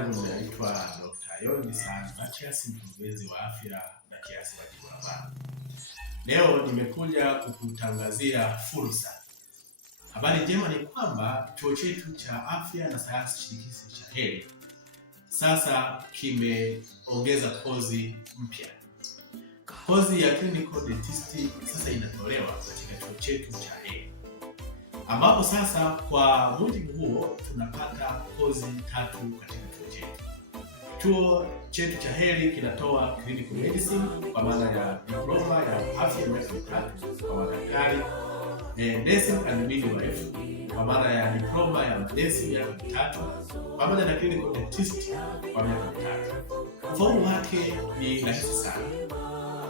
langu linaitwa Dr. Yohn Matias, mkurugenzi wa afya na kiasi Jimbo la Mara. Leo nimekuja kukutangazia fursa. Habari njema ni kwamba chuo chetu cha afya na sayansi shirikishi cha HERI sasa kimeongeza kozi mpya. Kozi ya clinical dentist sasa inatolewa katika chuo chetu cha HERI, ambapo sasa kwa mujibu huo tunapata kozi 3 katika chuo chetu. Chuo chetu cha HERI kinatoa clinical medicine kwa maana ya diploma ya afya miaka 3 kwa madaktari, nursing and midwife kwa maana ya diploma ya nursing miaka 3 pamoja na clinical dentist kwa miaka 3. Ufaulu wake ni rahisi sana.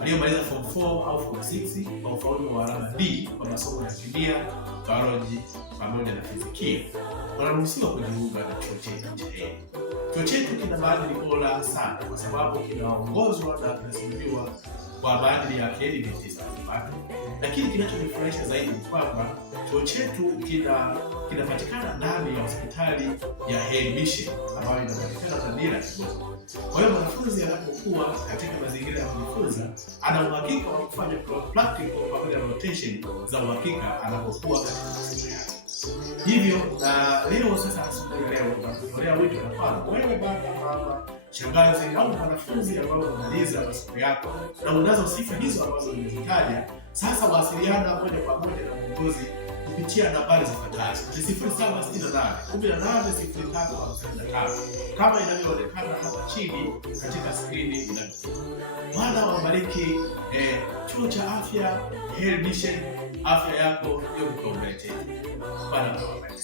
Aliyomaliza form 4 au form 6 kwa ufaulu wa alama D kwa masomo ya kemia, biology pamoja na fizikia wanaruhusiwa kujiunga na chuo chetu cha HERI. Chuo chetu kina maadili bora sana kwa sababu kinaongozwa na kusimamiwa kwa maadili ya HERI dentistry. Lakini kinachonifurahisha zaidi ni kwamba chuo chetu kinapatikana ndani ya hospitali ya HERI Mission ambayo inapatikana Tandika. Kwa hiyo mwanafunzi anapokuwa katika mazingira ya kujifunza ana uhakika wa kufanya practical pamoja na rotation za uhakika anapokuwa katika masomo yake. Hivyo leo sasa asubuhi leo tunatolea wito na kwamba wewe baba, mama, shangazi au mwanafunzi ambao unamaliza masomo yako na unazo sifa hizo ambazo nimezitaja, sasa wasiliana moja kwa moja na mwongozi kupitia nambari zifuatazo: 0768 180355 kama inavyoonekana hapa chini katika skrini inayofuata. Bwana wabariki chuo cha afya HERI Mission, afya yako ndio kipaumbele chetu. Bwana wabariki.